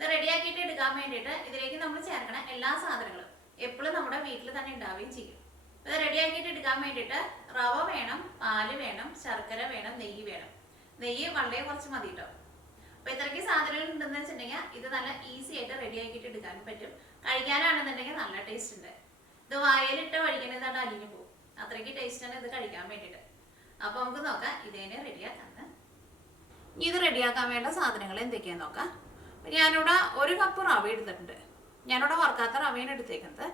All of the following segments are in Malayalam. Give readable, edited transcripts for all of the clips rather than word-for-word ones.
ഇത് റെഡിയാക്കിയിട്ട് എടുക്കാൻ വേണ്ടിയിട്ട് ഇതിലേക്ക് നമ്മൾ ചേർക്കണ എല്ലാ സാധനങ്ങളും എപ്പോഴും നമ്മുടെ വീട്ടിൽ തന്നെ ഉണ്ടാവുകയും ചെയ്യും. ഇത് റെഡിയാക്കിയിട്ട് എടുക്കാൻ വേണ്ടിയിട്ട് റവ വേണം, പാല് വേണം, ശർക്കര വേണം, നെയ്യ് വേണം. നെയ്യ് വളരെ കുറച്ച് മതി കേട്ടോ. അപ്പോൾ ഇത്രയ്ക്ക് സാധനങ്ങൾ ഉണ്ടെന്ന് വെച്ചിട്ടുണ്ടെങ്കിൽ ഇത് നല്ല ഈസി ആയിട്ട് റെഡിയാക്കിയിട്ട് എടുക്കാൻ പറ്റും. കഴിക്കാനാണെന്നുണ്ടെങ്കിൽ നല്ല ടേസ്റ്റ് ഉണ്ട്. ഇത് വായലിട്ട് കഴിക്കുന്നത് അലിഞ്ഞു പോകും. അത്രയ്ക്ക് ടേസ്റ്റാണ് ഇത് കഴിക്കാൻ വേണ്ടിയിട്ട്. അപ്പോൾ നമുക്ക് നോക്കാം ഇതേനെ റെഡിയാക്കാന്ന്. ഇത് റെഡിയാക്കാൻ വേണ്ട സാധനങ്ങൾ എന്തൊക്കെയാണെന്ന് നോക്കാം. ഞാനിവിടെ 1 കപ്പ് റവ എടുത്തിട്ടുണ്ട്. ഞാനിവിടെ വറുക്കാത്ത റവയാണ് എടുത്തേക്കുന്നത്.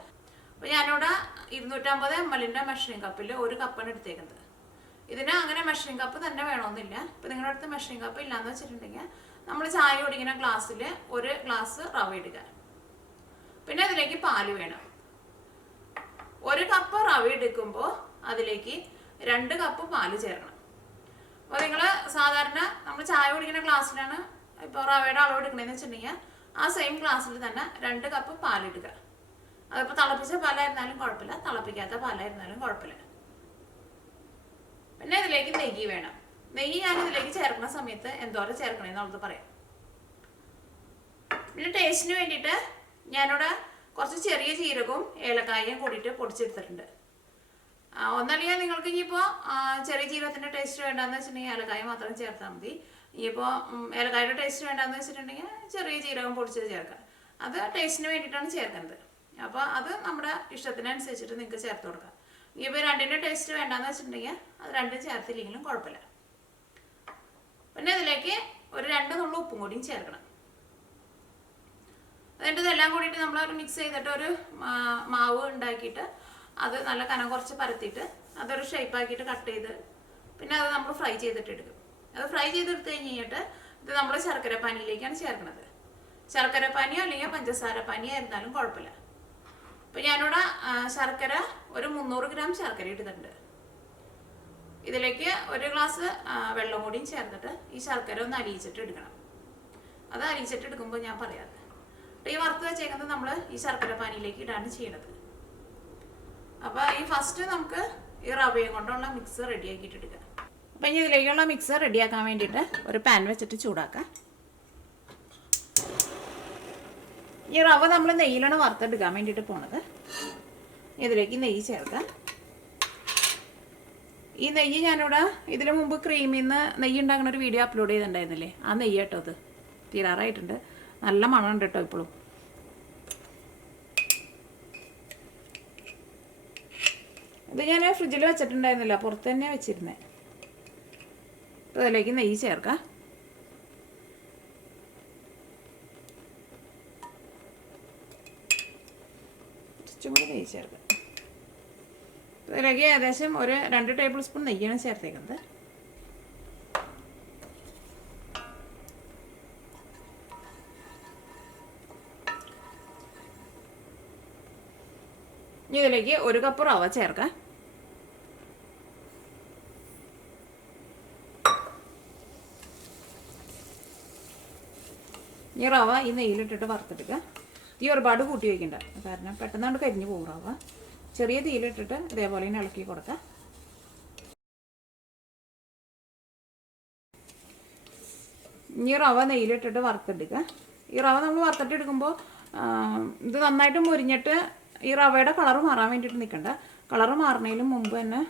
അപ്പോൾ ഞാനിവിടെ 250 ml മെഷറിംഗ് കപ്പിൽ 1 കപ്പാണ് എടുത്തേക്കുന്നത്. ഇതിന് അങ്ങനെ മെഷറിംഗ് കപ്പ് തന്നെ വേണമെന്നില്ല. ഇപ്പോൾ നിങ്ങളുടെ അടുത്ത് മെഷറിംഗ് കപ്പ് ഇല്ലയെന്ന് വെച്ചിട്ടുണ്ടെങ്കിൽ നമ്മൾ ചായ കുടിക്കുന്ന ഗ്ലാസ്സിൽ 1 ഗ്ലാസ് റവ ഇടുക. പിന്നെ അതിലേക്ക് പാല് വേണം. 1 കപ്പ് റവ എടുക്കുമ്പോൾ അതിലേക്ക് 2 കപ്പ് പാല് ചേർക്കണം. അപ്പോൾ നിങ്ങൾ സാധാരണ നമ്മൾ ചായ കുടിക്കുന്ന ഗ്ലാസ്സിലാണ് ഇപ്പോൾ റവയുടെ അളവ് എടുക്കണമെന്ന് വെച്ചിട്ടുണ്ടെങ്കിൽ ആ സെയിം ഗ്ലാസ്സിൽ തന്നെ 2 കപ്പ് പാലിടുക. അതിപ്പോൾ തിളപ്പിച്ച പാലായിരുന്നാലും കുഴപ്പമില്ല, തിളപ്പിക്കാത്ത പാലായിരുന്നാലും കുഴപ്പമില്ല. പിന്നെ ഇതിലേക്ക് നെയ്യ് വേണം. നെയ്യ് ഞാൻ ഇതിലേക്ക് ചേർക്കുന്ന സമയത്ത് എന്തോരം ചേർക്കണമെന്നുള്ളത് പറയാം. പിന്നെ ടേസ്റ്റിന് വേണ്ടിയിട്ട് ഞാനിവിടെ കുറച്ച് ചെറിയ ജീരകവും ഏലക്കായയും കൂടിയിട്ട് പൊടിച്ചെടുത്തിട്ടുണ്ട്. ഒന്നല്ലെങ്കിൽ നിങ്ങൾക്ക് ഇനിയിപ്പോൾ ചെറിയ ജീരകത്തിൻ്റെ ടേസ്റ്റ് വേണ്ടാന്ന് വെച്ചിട്ടുണ്ടെങ്കിൽ ഏലക്കായ മാത്രം ചേർത്താൽ മതി. ഇനിയിപ്പോൾ ഏലക്കായുടെ ടേസ്റ്റ് വേണ്ടാന്ന് വെച്ചിട്ടുണ്ടെങ്കിൽ ചെറിയ ജീരകം പൊടിച്ചത് ചേർക്കാം. അത് ടേസ്റ്റിന് വേണ്ടിയിട്ടാണ് ചേർക്കുന്നത്. അപ്പോൾ അത് നമ്മുടെ ഇഷ്ടത്തിനനുസരിച്ചിട്ട് നിങ്ങൾക്ക് ചേർത്ത് കൊടുക്കാം. ഇനിയിപ്പോൾ രണ്ടിൻ്റെ ടേസ്റ്റ് വേണ്ടാന്ന് വെച്ചിട്ടുണ്ടെങ്കിൽ അത് രണ്ടും ചേർത്തില്ലെങ്കിലും കുഴപ്പമില്ല. പിന്നെ ഇതിലേക്ക് ഒരു 2 നുള്ളു ഉപ്പും കൂടിയും ചേർക്കണം. അതിൻ്റെ ഇതെല്ലാം കൂടിയിട്ട് നമ്മൾ മിക്സ് ചെയ്തിട്ട് ഒരു മാവ് ഉണ്ടാക്കിയിട്ട് അത് നല്ല കനം കുറച്ച് പരത്തിയിട്ട് അതൊരു ഷേപ്പാക്കിയിട്ട് കട്ട് ചെയ്ത് പിന്നെ അത് നമ്മൾ ഫ്രൈ ചെയ്തിട്ട് എടുക്കും. അത് ഫ്രൈ ചെയ്തെടുത്ത് കഴിഞ്ഞിട്ട് ഇത് നമ്മൾ ശർക്കര പാനിയിലേക്കാണ് ചേർക്കുന്നത്. ശർക്കര പാനിയോ അല്ലെങ്കിൽ പഞ്ചസാര പാനിയോ ആയിരുന്നാലും കുഴപ്പമില്ല. അപ്പോൾ ഞാനിവിടെ ശർക്കര ഒരു 300 ഗ്രാം ശർക്കര ഇട്ടിട്ടുണ്ട്. ഇതിലേക്ക് 1 ഗ്ലാസ് വെള്ളം കൂടിയും ചേർത്തിട്ട് ഈ ശർക്കര ഒന്ന് അലിയിച്ചിട്ട് എടുക്കണം. അത് അലിയിച്ചിട്ട് എടുക്കുമ്പോൾ ഞാൻ പറയാതെ ഈ വറുത്ത് വെച്ചേക്കുന്നത് നമ്മൾ ഈ ശർക്കര പാനിയിലേക്ക് ഇടാണ് ചെയ്യണത്. അപ്പോൾ ഈ ഫസ്റ്റ് നമുക്ക് ഈ റവയും കൊണ്ടുള്ള മിക്സ് റെഡിയാക്കിയിട്ട് എടുക്കാം. അപ്പം ഇനി ഇതിലേക്കുള്ള മിക്സ് റെഡിയാക്കാൻ വേണ്ടിയിട്ട് ഒരു പാൻ വെച്ചിട്ട് ചൂടാക്കാം. ഈ റവ നമ്മൾ നെയ്യിലാണ് വറുത്തെടുക്കാൻ വേണ്ടിയിട്ട് പോണത്. ഇതിലേക്ക് നെയ്യ് ചേർക്കാം. ഈ നെയ്യ് ഞാനിവിടെ ഇതിനു മുമ്പ് ക്രീമിൽ നിന്ന് നെയ്യ് ഉണ്ടാക്കുന്ന ഒരു വീഡിയോ അപ്ലോഡ് ചെയ്തിട്ടുണ്ടായിരുന്നില്ലേ, ആ നെയ്യ് കേട്ടോ ഇത് തീരാറായിട്ടുണ്ട്. നല്ല മണമുണ്ട് കേട്ടോ ഇപ്പോഴും. ഇത് ഞാൻ ഫ്രിഡ്ജിൽ വെച്ചിട്ടുണ്ടായിരുന്നില്ല, പുറത്ത് തന്നെ വെച്ചിരുന്നേ. അപ്പോൾ അതിലേക്ക് നെയ്യ് ചേർക്കാം. കുറച്ചും കൂടി നെയ്യ് ചേർക്കാം. ഇതിലേക്ക് ഏകദേശം ഒരു 2 ടേബിൾ സ്പൂൺ നെയ്യാണ് ചേർത്തേക്കുന്നത്. ഇനി ഇതിലേക്ക് 1 കപ്പ് റവ ചേർക്കാം. ഈ റവ ഈ നെയ്യിലിട്ടിട്ട് വറുത്തെടുക്കുക. തീ ഒരുപാട് കൂട്ടി വയ്ക്കണ്ട, കാരണം പെട്ടെന്നാണ്ട് കരിഞ്ഞു പോകും റവ. ചെറിയ തീയിലിട്ടിട്ട് ഇതേപോലെ തന്നെ ഇളക്കി കൊടുക്കാം. ഇനി റവ നെയ്യിലിട്ടിട്ട് വറുത്തെടുക്കുക. ഈ റവ നമ്മൾ വറുത്തിട്ടെടുക്കുമ്പോൾ ഇത് നന്നായിട്ട് മുരിഞ്ഞിട്ട് ഈ റവയുടെ കളറ് മാറാൻ വേണ്ടിയിട്ട് നിൽക്കണ്ട. കളറ് മാറുന്നതിന് മുമ്പ് തന്നെ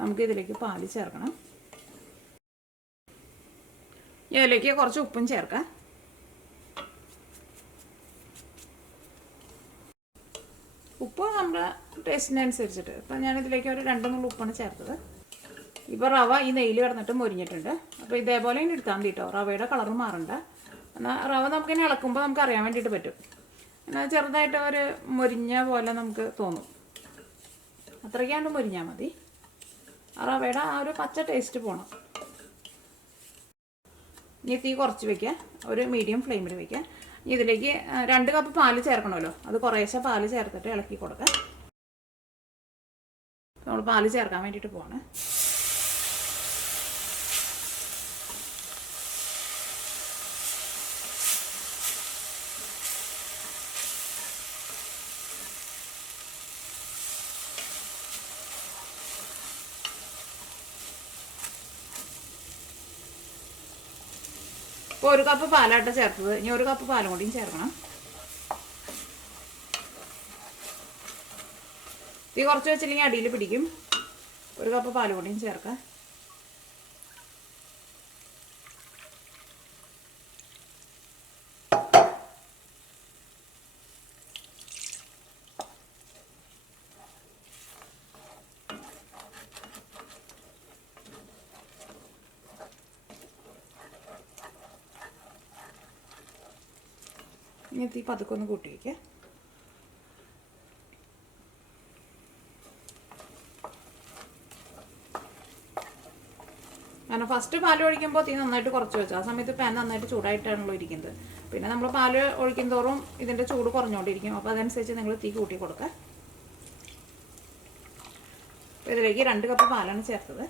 നമുക്ക് ഇതിലേക്ക് പാല് ചേർക്കണം. ഇതിലേക്ക് കുറച്ച് ഉപ്പും ചേർക്കാം. ഉപ്പ് നമ്മുടെ ടേസ്റ്റിനനുസരിച്ചിട്ട്. ഇപ്പം ഞാനിതിലേക്ക് ഒരു 2 നുള്ളു ഉപ്പാണ് ചേർത്തത്. ഇപ്പോൾ റവ ഈ നെയ്യിൽ കിടന്നിട്ട് മൊരിഞ്ഞിട്ടുണ്ട്. അപ്പോൾ ഇതേപോലെ തന്നെ എടുത്താൽ മതി കേട്ടോ, റവയുടെ കളറ് മാറണ്ട. എന്നാൽ റവ നമുക്കിങ്ങനെ ഇളക്കുമ്പോൾ നമുക്ക് അറിയാൻ വേണ്ടിയിട്ട് പറ്റും. എന്നാൽ ചെറുതായിട്ട് ഒരു മൊരിഞ്ഞ പോലെ നമുക്ക് തോന്നും. അത്രയ്ക്കാണ്ട് മൊരിഞ്ഞാൽ മതി. ആ റവയുടെ ആ ഒരു പച്ച ടേസ്റ്റ് പോകണം. ഇനി തീ കുറച്ച് വയ്ക്കുക, ഒരു മീഡിയം ഫ്ലെയിമിൽ വയ്ക്കുക. ഇനി ഇതിലേക്ക് 2 കപ്പ് പാല് ചേർക്കണമല്ലോ, അത് കുറേശ്ശെ പാല് ചേർത്തിട്ട് ഇളക്കി കൊടുക്കുക. നമ്മൾ പാല് ചേർക്കാൻ വേണ്ടിയിട്ട് പോവാണ്. ഇപ്പോൾ 1 കപ്പ് പാലായിട്ട് ചേർത്തത്. ഇനി 1 കപ്പ് പാലും കൂടിയും ചേർക്കണം. തീ കുറച്ച് വെച്ചില്ലെങ്കിൽ അടിയിൽ പിടിക്കും. 1 കപ്പ് പാലും കൂടിയും ചേർക്കാം. ഇനി തീ പതുക്കെ ഒന്ന് കൂട്ടി വയ്ക്കുക. കാരണം ഫസ്റ്റ് പാൽ ഒഴിക്കുമ്പോൾ തീ നന്നായിട്ട് കുറച്ച് വെച്ചു. ആ സമയത്ത് പാൻ നന്നായിട്ട് ചൂടായിട്ടാണല്ലോ ഇരിക്കുന്നത്. പിന്നെ നമ്മൾ പാൽ ഒഴിക്കും തോറും ഇതിൻ്റെ ചൂട് കുറഞ്ഞുകൊണ്ടിരിക്കും. അപ്പോൾ അതനുസരിച്ച് നിങ്ങൾ തീ കൂട്ടി കൊടുക്കുക. അപ്പോൾ ഇതിലേക്ക് 2 കപ്പ് പാലാണ് ചേർത്തത്.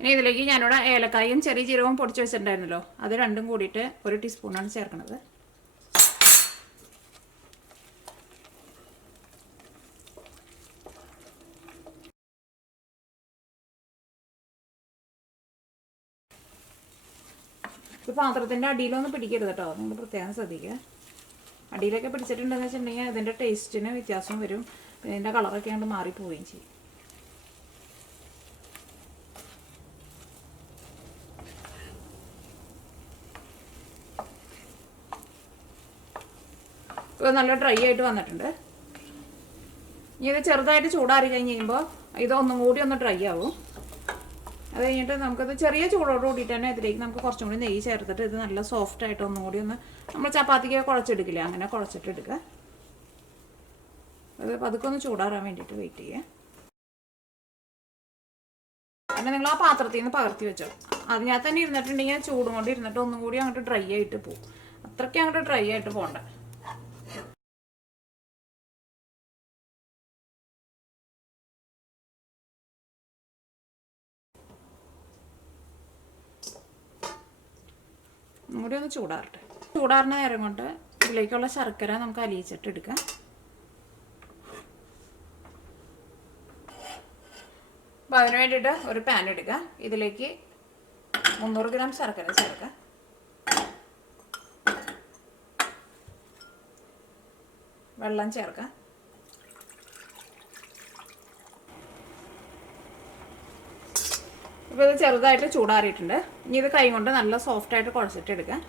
ഇനി ഇതിലേക്ക് ഞാനിവിടെ ഏലക്കായും ചെറിയ ജീരകവും പൊടിച്ച് വെച്ചിട്ടുണ്ടായിരുന്നല്ലോ, അത് രണ്ടും കൂടിയിട്ട് 1 ടീസ്പൂണാണ് ചേർക്കുന്നത്. ഇത് പാത്രത്തിൻ്റെ അടിയിലൊന്നും പിടിക്കരുത് കേട്ടോ, നിങ്ങൾ പ്രത്യേകം ശ്രദ്ധിക്കുക. അടിയിലൊക്കെ പിടിച്ചിട്ടുണ്ടെന്ന് വെച്ചിട്ടുണ്ടെങ്കിൽ അതിൻ്റെ ടേസ്റ്റിന് വ്യത്യാസം വരും. പിന്നെ ഇതിൻ്റെ കളറൊക്കെ അങ്ങോട്ട് മാറിപ്പോവുകയും ചെയ്യും. ഇപ്പോൾ നല്ല ഡ്രൈ ആയിട്ട് വന്നിട്ടുണ്ട്. ഇനി ഇത് ചെറുതായിട്ട് ചൂടാറി കഴിഞ്ഞ് കഴിയുമ്പോൾ ഇതൊന്നും കൂടി ഒന്ന് ഡ്രൈ ആവും. അത് കഴിഞ്ഞിട്ട് നമുക്കത് ചെറിയ ചൂടോട് കൂടിയിട്ട് തന്നെ ഇതിലേക്ക് നമുക്ക് കുറച്ചും കൂടി നെയ്യ് ചേർത്തിട്ട് ഇത് നല്ല സോഫ്റ്റ് ആയിട്ട് ഒന്നും കൂടി ഒന്ന് നമ്മൾ ചപ്പാത്തിക്ക് കുഴച്ചെടുക്കില്ലേ, അങ്ങനെ കുഴച്ചിട്ട് എടുക്കുക. അത് പതുക്കെ ഒന്ന് ചൂടാറാൻ വേണ്ടിയിട്ട് വെയിറ്റ് ചെയ്യുക. പിന്നെ നിങ്ങൾ ആ പാത്രത്തിൽ നിന്ന് പകർത്തി വെച്ചോ. അതിനകത്ത് തന്നെ ഇരുന്നിട്ടുണ്ടെങ്കിൽ ചൂടും കൊണ്ട് ഇരുന്നിട്ട് ഒന്നും കൂടി അങ്ങോട്ട് ഡ്രൈ ആയിട്ട് പോകും. അത്രയ്ക്ക് അങ്ങോട്ട് ഡ്രൈ ആയിട്ട് പോകണ്ട. ഒന്നുകൂടി ഒന്ന് ചൂടാറട്ടെ. ചൂടാറുന്ന നേരം കൊണ്ട് ഇതിലേക്കുള്ള ശർക്കര നമുക്ക് അലിയിച്ചിട്ട് എടുക്കാം. അപ്പോൾ അതിന് വേണ്ടിയിട്ട് ഒരു പാൻ എടുക്കുക. ഇതിലേക്ക് 300 ഗ്രാം ശർക്കര ചേർക്കുക. വെള്ളം ചേർക്കുക. ഇപ്പോൾ ഇത് ചെറുതായിട്ട് ചൂടാറിയിട്ടുണ്ട്. ഇനി ഇത് കൈ കൊണ്ട് നല്ല സോഫ്റ്റായിട്ട് കുഴച്ചിട്ട് എടുക്കാം.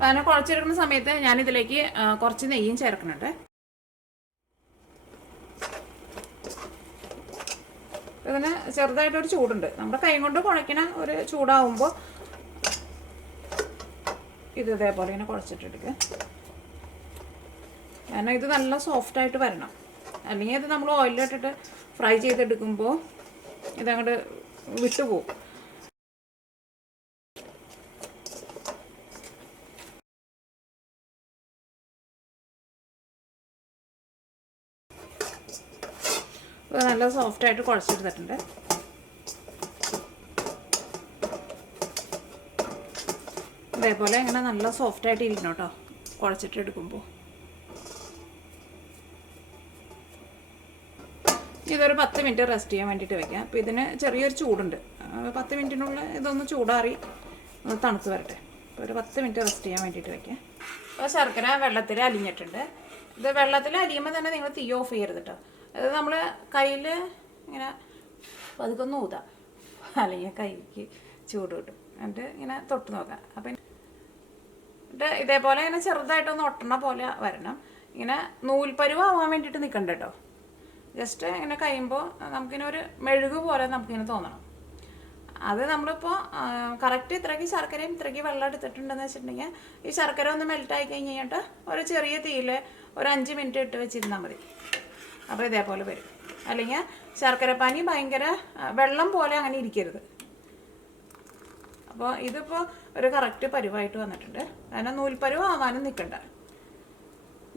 അങ്ങനെ കുഴച്ചെടുക്കുന്ന സമയത്ത് ഞാനിതിലേക്ക് കുറച്ച് നെയ്യും ചേർക്കുന്നുണ്ട്. ഇതിന് ചെറുതായിട്ടൊരു ചൂടുണ്ട്. നമ്മുടെ കൈ കൊണ്ട് കുഴയ്ക്കണ ഒരു ചൂടാവുമ്പോൾ ഇത് ഇതേപോലെ ഇങ്ങനെ കുഴച്ചിട്ടെടുക്കുക. കാരണം ഇത് നല്ല സോഫ്റ്റായിട്ട് വരണം. അല്ലെങ്കിൽ അത് നമ്മൾ ഓയിലിട്ടിട്ട് ഫ്രൈ ചെയ്തെടുക്കുമ്പോൾ ഇതങ്ങോട്ട് വിട്ടുപോകും. നല്ല സോഫ്റ്റായിട്ട് കുഴച്ചെടുത്തിട്ടുണ്ട്. അതേപോലെ ഇങ്ങനെ നല്ല സോഫ്റ്റായിട്ട് ഇരിക്കണം കേട്ടോ കുഴച്ചിട്ട് എടുക്കുമ്പോൾ. ഇതൊരു 10 മിനിറ്റ് റെസ്റ്റ് ചെയ്യാൻ വേണ്ടിയിട്ട് വെക്കാം. അപ്പോൾ ഇതിന് ചെറിയൊരു ചൂടുണ്ട്. 10 മിനിറ്റിനുള്ളിൽ ഇതൊന്ന് ചൂടാറി തണുത്ത് വരട്ടെ. അപ്പോൾ ഒരു 10 മിനിറ്റ് റെസ്റ്റ് ചെയ്യാൻ വേണ്ടിയിട്ട് വെക്കാം. അപ്പോൾ ശർക്കര വെള്ളത്തിൽ അലിഞ്ഞിട്ടുണ്ട്. ഇത് വെള്ളത്തിൽ അലിയുമ്പോൾ തന്നെ നിങ്ങൾ തീ ഓഫ് ചെയ്യരുത് കേട്ടോ. അത് നമ്മൾ കയ്യിൽ ഇങ്ങനെ പതുക്കൊന്ന് ഊതാം, അല്ലെങ്കിൽ കൈക്ക് ചൂട് കിട്ടും. എന്നിട്ട് ഇങ്ങനെ തൊട്ട് നോക്കാം. അപ്പം എന്നിട്ട് ഇതേപോലെ ഇങ്ങനെ ചെറുതായിട്ടൊന്ന് ഒട്ടണ പോലെ വരണം. ഇങ്ങനെ നൂൽപ്പരുവാകാൻ വേണ്ടിയിട്ട് നിൽക്കണ്ട കേട്ടോ. ജസ്റ്റ് ഇങ്ങനെ കഴിയുമ്പോൾ നമുക്കിങ്ങനെ ഒരു മെഴുക് പോലെ നമുക്കിങ്ങനെ തോന്നണം. അത് നമ്മളിപ്പോൾ കറക്റ്റ് ഇത്രയ്ക്ക് ശർക്കരയും ഇത്രയ്ക്ക് വെള്ളം എടുത്തിട്ടുണ്ടെന്ന് വെച്ചിട്ടുണ്ടെങ്കിൽ ഈ ശർക്കര ഒന്ന് മെൽറ്റായി കഴിഞ്ഞിട്ട് ഒരു ചെറിയ തീയിൽ ഒരു 5 മിനിറ്റ് ഇട്ട് വെച്ചിരുന്നാൽ മതി. അപ്പോൾ ഇതേപോലെ വരും. അല്ലെങ്കിൽ ശർക്കരപ്പാനി ഭയങ്കര വെള്ളം പോലെ അങ്ങനെ ഇരിക്കരുത്. അപ്പോൾ ഇതിപ്പോൾ ഒരു കറക്റ്റ് പരുവായിട്ട് വന്നിട്ടുണ്ട്. കാരണം നൂൽപ്പരുവ് ആവാനും നിൽക്കണ്ട.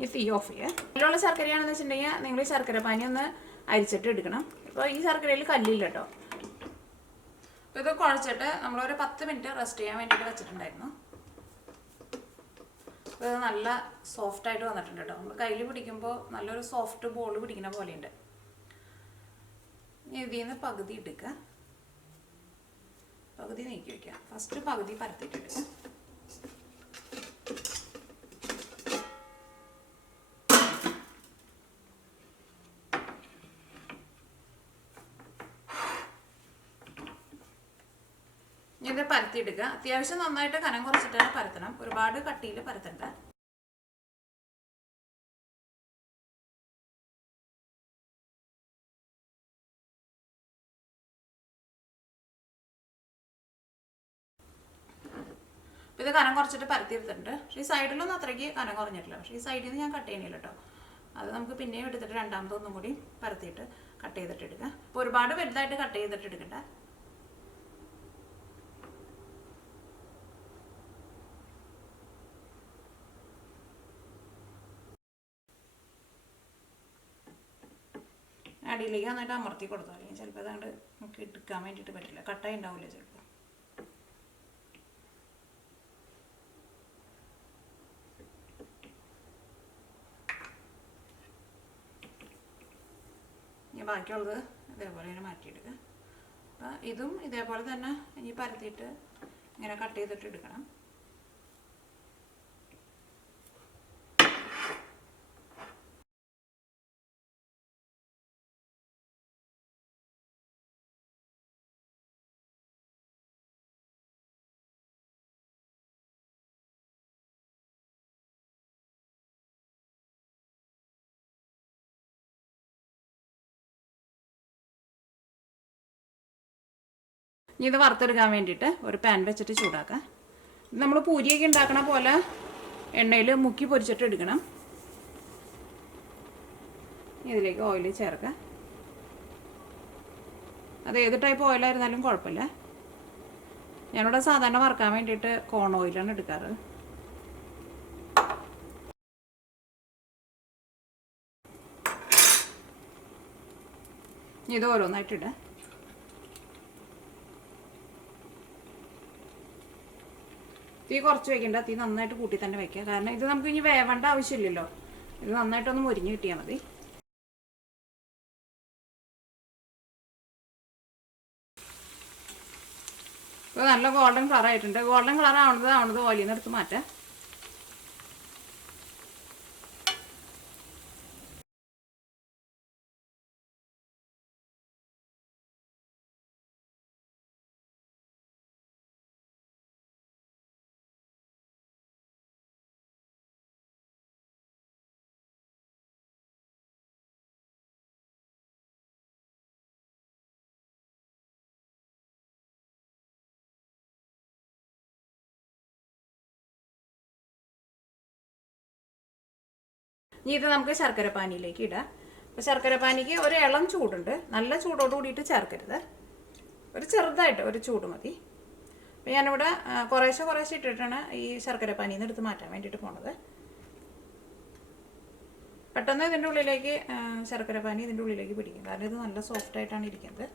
ഈ തീ ഓഫ് ചെയ്യുക. ഇതിലുള്ള ശർക്കരയാണെന്ന് വെച്ചിട്ടുണ്ടെങ്കിൽ നിങ്ങൾ ഈ ശർക്കരപ്പാനി ഒന്ന് അരിച്ചിട്ട് എടുക്കണം. ഇപ്പോൾ ഈ ശർക്കരയിൽ കല്ലില്ല കേട്ടോ. അപ്പോൾ ഇത് കുഴച്ചിട്ട് നമ്മളൊരു 10 മിനിറ്റ് റെസ്റ്റ് ചെയ്യാൻ വേണ്ടിയിട്ട് വെച്ചിട്ടുണ്ടായിരുന്നു. ഇത് നല്ല സോഫ്റ്റായിട്ട് വന്നിട്ടുണ്ട് കേട്ടോ. നമ്മൾ കയ്യിൽ പിടിക്കുമ്പോൾ നല്ലൊരു സോഫ്റ്റ് ബോൾ പിടിക്കുന്ന പോലെയുണ്ട്. ഇതിൽ നിന്ന് പകുതി എടുക്കുക, പകുതി നീക്കി വയ്ക്കുക. ഫസ്റ്റ് പകുതി പരത്തിയിട്ടെടുക്കുക. ഇത് പരത്തിയെടുക്കുക. അത്യാവശ്യം നന്നായിട്ട് കനം കുറച്ചിട്ടാണ് പരത്തണം, ഒരുപാട് കട്ടിയിൽ പരത്തണ്ട. ഇത് കനം കുറച്ചിട്ട് പരത്തിയെടുത്തിട്ടുണ്ട്. പക്ഷേ ഈ സൈഡിലൊന്നും അത്രയ്ക്ക് കനം കുറഞ്ഞിട്ടില്ല. പക്ഷേ ഈ സൈഡിൽ നിന്ന് ഞാൻ കട്ട് ചെയ്യണില്ല കേട്ടോ. അത് നമുക്ക് പിന്നെയും എടുത്തിട്ട് രണ്ടാമതൊന്നും കൂടി പരത്തിയിട്ട് കട്ട് ചെയ്തിട്ട് എടുക്കുക. അപ്പോൾ ഒരുപാട് വലുതായിട്ട് കട്ട് ചെയ്തിട്ട് എടുക്കണ്ട. അടിയിലേക്ക് നന്നായിട്ട് അമർത്തി കൊടുത്താൽ അല്ലെങ്കിൽ ചിലപ്പോൾ അതങ്ങോട്ട് നമുക്ക് എടുക്കാൻ വേണ്ടിയിട്ട് പറ്റില്ല, കട്ടായി ഉണ്ടാവില്ല ചിലപ്പോൾ. ഇനി ബാക്കിയുള്ളത് ഇതേപോലെ ഇങ്ങനെ മാറ്റിയെടുക്കുക. അപ്പം ഇതും ഇതേപോലെ തന്നെ ഇനി പരത്തിയിട്ട് ഇങ്ങനെ കട്ട് ചെയ്തിട്ട് എടുക്കണം. ഇനി ഇത് വറുത്തെടുക്കാൻ വേണ്ടിയിട്ട് ഒരു പാൻ വെച്ചിട്ട് ചൂടാക്കാം. നമ്മൾ പൂരിയൊക്കെ ഉണ്ടാക്കണ പോലെ എണ്ണയിൽ മുക്കി പൊരിച്ചിട്ട് എടുക്കണം. ഇതിലേക്ക് ഓയിൽ ചേർക്കുക. അത് ഏത് ടൈപ്പ് ഓയിലായിരുന്നാലും കുഴപ്പമില്ല. ഞാനിവിടെ സാധാരണ വറുക്കാൻ വേണ്ടിയിട്ട് കോൺ ഓയിലാണ് എടുക്കാറ്. ഇത് ഓരോന്നായിട്ടിടുക. തീ കുറച്ച് വയ്ക്കേണ്ട, തീ നന്നായിട്ട് കൂട്ടി തന്നെ വയ്ക്കുക. കാരണം ഇത് നമുക്ക് ഇനി വേവേണ്ട ആവശ്യമില്ലല്ലോ, ഇത് നന്നായിട്ടൊന്ന് മുരിഞ്ഞ് കിട്ടിയാൽ മതി. ഇപ്പോൾ നല്ല ഗോൾഡൻ കളർ ആയിട്ടുണ്ട്. ഗോൾഡൻ കളർ ആവണത് ഓയിലിൽ നിന്ന് എടുത്ത് മാറ്റാം. ഇനി ഇത് നമുക്ക് ശർക്കര പാനിയിലേക്ക് ഇടാം. അപ്പോൾ ശർക്കര പാനിക്ക് ഒരു ഇളം ചൂടുണ്ട്, നല്ല ചൂടോട് കൂടിയിട്ട് ചേർക്കരുത്, ഒരു ചെറുതായിട്ട് ഒരു ചൂട് മതി. അപ്പോൾ ഞാനിവിടെ കുറേശ്ശെ ഇട്ടിട്ടാണ് ഈ ശർക്കര പാനിയിൽ നിന്ന് എടുത്ത് മാറ്റാൻ വേണ്ടിയിട്ട് പോണത്. പെട്ടെന്ന് ഇതിൻ്റെ ഉള്ളിലേക്ക് ശർക്കര പാനി ഇതിൻ്റെ ഉള്ളിലേക്ക് പിടിക്കും, കാരണം ഇത് നല്ല സോഫ്റ്റായിട്ടാണ് ഇരിക്കുന്നത്.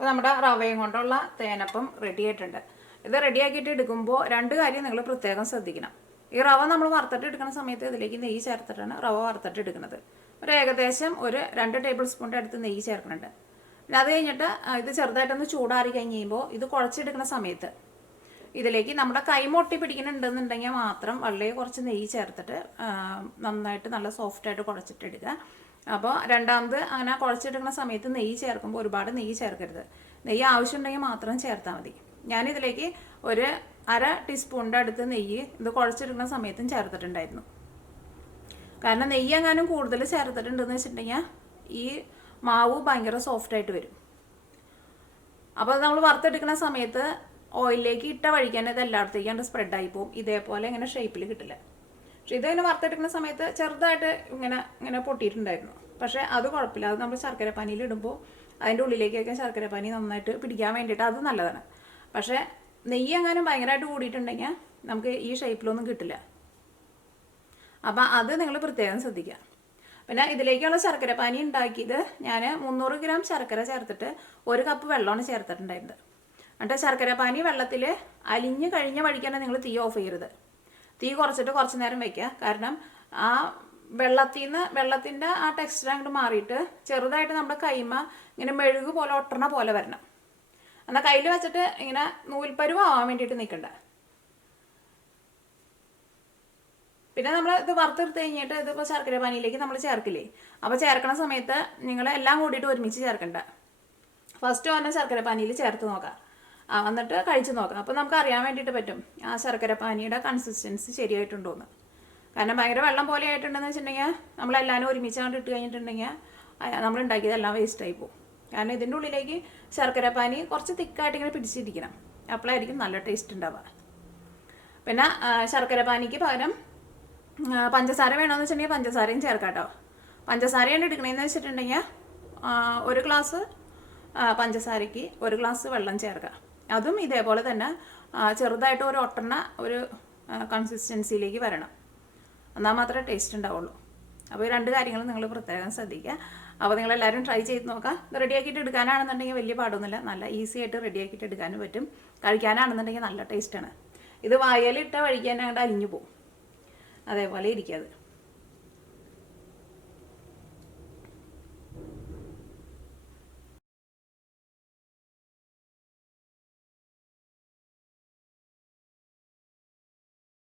അപ്പോൾ നമ്മുടെ റവയും കൊണ്ടുള്ള തേനപ്പം റെഡി ആയിട്ടുണ്ട്. ഇത് റെഡിയാക്കിയിട്ട് എടുക്കുമ്പോൾ രണ്ട് കാര്യം നിങ്ങൾ പ്രത്യേകം ശ്രദ്ധിക്കണം. ഈ റവ നമ്മൾ വറുത്തിട്ട് എടുക്കുന്ന സമയത്ത് ഇതിലേക്ക് നെയ്യ് ചേർത്തിട്ടാണ് റവ വറുത്തിട്ട് എടുക്കുന്നത്. ഒരു ഏകദേശം ഒരു 2 ടേബിൾ സ്പൂണിൻ്റെ അടുത്ത് നെയ്യ് ചേർക്കുന്നുണ്ട്. പിന്നെ അത് കഴിഞ്ഞിട്ട് ഇത് ചെറുതായിട്ടൊന്ന് ചൂടാറി കഴിഞ്ഞ് കഴിയുമ്പോൾ ഇത് കുഴച്ചെടുക്കുന്ന സമയത്ത് ഇതിലേക്ക് നമ്മുടെ കൈമൊട്ടി പിടിക്കുന്നുണ്ടെന്നുണ്ടെങ്കിൽ മാത്രം വളരെ കുറച്ച് നെയ്യ് ചേർത്തിട്ട് നന്നായിട്ട് നല്ല സോഫ്റ്റായിട്ട് കുഴച്ചിട്ടെടുക്കുക. അപ്പോൾ രണ്ടാമത് അങ്ങനെ കുഴച്ചെടുക്കുന്ന സമയത്ത് നെയ്യ് ചേർക്കുമ്പോൾ ഒരുപാട് നെയ്യ് ചേർക്കരുത്. നെയ്യ് ആവശ്യമുണ്ടെങ്കിൽ മാത്രം ചേർത്താൽ മതി. ഞാനിതിലേക്ക് ഒരു 1/2 ടീസ്പൂണിൻ്റെ അടുത്ത് നെയ്യ് ഇത് കുഴച്ചെടുക്കുന്ന സമയത്തും ചേർത്തിട്ടുണ്ടായിരുന്നു. കാരണം നെയ്യ് എങ്ങാനും കൂടുതൽ ചേർത്തിട്ടുണ്ടെന്ന് വെച്ചിട്ടുണ്ടെങ്കിൽ ഈ മാവ് ഭയങ്കര സോഫ്റ്റായിട്ട് വരും. അപ്പോൾ നമ്മൾ വറുത്തെടുക്കുന്ന സമയത്ത് ഓയിലിലേക്ക് ഇട്ട വഴിക്കാൻ ഇത് എല്ലായിടത്തേക്കും സ്പ്രെഡായി പോകും. ഇതേപോലെ ഇങ്ങനെ ഷേപ്പിൽ കിട്ടില്ല. പക്ഷെ ഇതിങ്ങനെ വറുത്തെടുക്കുന്ന സമയത്ത് ചെറുതായിട്ട് ഇങ്ങനെ പൊട്ടിയിട്ടുണ്ടായിരുന്നു. പക്ഷേ അത് കുഴപ്പമില്ല. അത് നമ്മൾ ശർക്കര പാനിയിൽ ഇടുമ്പോൾ അതിൻ്റെ ഉള്ളിലേക്കൊക്കെ ശർക്കര പാനി നന്നായിട്ട് പിടിക്കാൻ വേണ്ടിയിട്ട് അത് നല്ലതാണ്. പക്ഷേ നെയ്യ് എങ്ങാനും ഭയങ്കരമായിട്ട് കൂടിയിട്ടുണ്ടെങ്കിൽ നമുക്ക് ഈ ഷേപ്പിലൊന്നും കിട്ടില്ല. അപ്പം അത് നിങ്ങൾ പ്രത്യേകം ശ്രദ്ധിക്കുക. പിന്നെ ഇതിലേക്കുള്ള ശർക്കര പാനി ഉണ്ടാക്കിയത് ഞാൻ 300 ഗ്രാം ശർക്കര ചേർത്തിട്ട് 1 കപ്പ് വെള്ളമാണ് ചേർത്തിട്ടുണ്ടായിരുന്നത്. എന്നിട്ട് ശർക്കര പാനി വെള്ളത്തിൽ അലിഞ്ഞ് കഴിഞ്ഞ വഴിക്കാണ് നിങ്ങൾ തീ ഓഫ് ചെയ്യരുത്. തീ കുറച്ചിട്ട് കുറച്ച് നേരം വയ്ക്കുക. കാരണം ആ വെള്ളത്തിൻ്റെ ആ ടെക്സ്ചർ അങ്ങോട്ട് മാറിയിട്ട് ചെറുതായിട്ട് നമ്മുടെ കൈമ ഇങ്ങനെ മെഴുക് പോലെ ഒട്ടണ പോലെ വരണം. എന്നാൽ കയ്യിൽ വെച്ചിട്ട് ഇങ്ങനെ നൂൽപ്പരുവാൻ വേണ്ടിയിട്ട് നിൽക്കണ്ട. പിന്നെ നമ്മൾ ഇത് വറുത്തെടുത്ത് കഴിഞ്ഞിട്ട് ഇതിപ്പോൾ ശർക്കര പാനിയിലേക്ക് നമ്മൾ ചേർക്കില്ലേ. അപ്പോൾ ചേർക്കണ സമയത്ത് നിങ്ങൾ എല്ലാം കൂടിയിട്ട് ഒരുമിച്ച് ചേർക്കണ്ട. ഫസ്റ്റ് തന്നെ ശർക്കര പാനിയിൽ ചേർത്ത് നോക്കാം, എന്നിട്ട് കഴിച്ച് നോക്കാം. അപ്പോൾ നമുക്ക് അറിയാൻ വേണ്ടിയിട്ട് പറ്റും ആ ശർക്കര പാനിയുടെ കൺസിസ്റ്റൻസി ശരിയായിട്ടുണ്ടോയെന്ന്. കാരണം ഭയങ്കര വെള്ളം പോലെ ആയിട്ടുണ്ടെന്ന് വെച്ചിട്ടുണ്ടെങ്കിൽ നമ്മളെല്ലാവരും ഒരുമിച്ച് കൊണ്ട് ഇട്ട് കഴിഞ്ഞിട്ടുണ്ടെങ്കിൽ നമ്മൾ ഉണ്ടാക്കിയതെല്ലാം വേസ്റ്റായി പോകും. കാരണം ഇതിൻ്റെ ഉള്ളിലേക്ക് ശർക്കര പാനി കുറച്ച് തിക്കായിട്ട് ഇങ്ങനെ പിടിച്ചിരിക്കണം. അപ്പോഴായിരിക്കും നല്ല ടേസ്റ്റ് ഉണ്ടാവുക. പിന്നെ ശർക്കര പാനിക്ക് പകരം പഞ്ചസാര വേണമെന്ന് വെച്ചിട്ടുണ്ടെങ്കിൽ പഞ്ചസാരയും ചേർക്കാം കേട്ടോ. പഞ്ചസാരയാണ് എടുക്കണതെന്ന് വെച്ചിട്ടുണ്ടെങ്കിൽ 1 ഗ്ലാസ് പഞ്ചസാരയ്ക്ക് 1 ഗ്ലാസ് വെള്ളം ചേർക്കുക. അതും ഇതേപോലെ തന്നെ ചെറുതായിട്ട് ഒരു ഒട്ടണ ഒരു കൺസിസ്റ്റൻസിയിലേക്ക് വരണം. എന്നാൽ മാത്രമേ ടേസ്റ്റ് ഉണ്ടാവുള്ളൂ. അപ്പോൾ ഈ 2 കാര്യങ്ങൾ നിങ്ങൾ പ്രത്യേകം ശ്രദ്ധിക്കുക. അപ്പോൾ നിങ്ങളെല്ലാവരും ട്രൈ ചെയ്ത് നോക്കുക. ഇത് റെഡിയാക്കിയിട്ട് എടുക്കാനാണെന്നുണ്ടെങ്കിൽ വലിയ പാടൊന്നുമില്ല, നല്ല ഈസി ആയിട്ട് റെഡിയാക്കിയിട്ട് എടുക്കാനും പറ്റും. കഴിക്കാനാണെന്നുണ്ടെങ്കിൽ നല്ല ടേസ്റ്റാണ്. ഇത് വായലിട്ട വഴിക്കാൻ അങ്ങോട്ട് അലിഞ്ഞു പോകും. അതേപോലെ ഇരിക്കുക അത്.